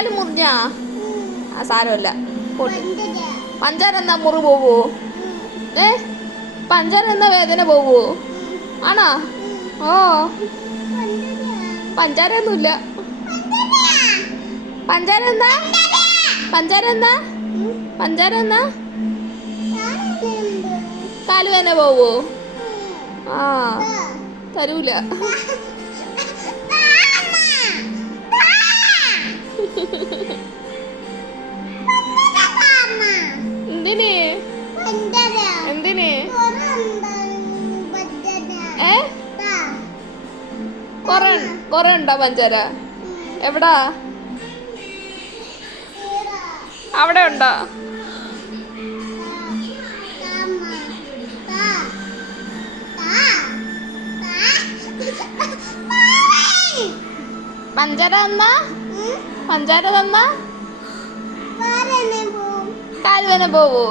കാൽ മുറിഞ്ഞാ? ആ സാരമില്ല. പഞ്ചാര. എന്നാ മുറി പോവോ? ഏ? പഞ്ചാര എന്നാ വേദന പോവോ? ആണോ? ഓ. പഞ്ചാര. ഒന്നുമില്ല പഞ്ചാര എന്നാ പഞ്ചാര എന്നാ പഞ്ചാര എന്നാ കാൽ വേദന പോവോ? ആ. തരൂല. എന്തിന്? എന്തിന്? ഏ? കൊറേ കൊറേ ഉണ്ടോ പഞ്ചാര? എവിടാ? അവിടെ ഉണ്ടോ? പഞ്ചാര തന്നാ? പഞ്ചാര തന്നാ? കാൽ വേദന പോവോ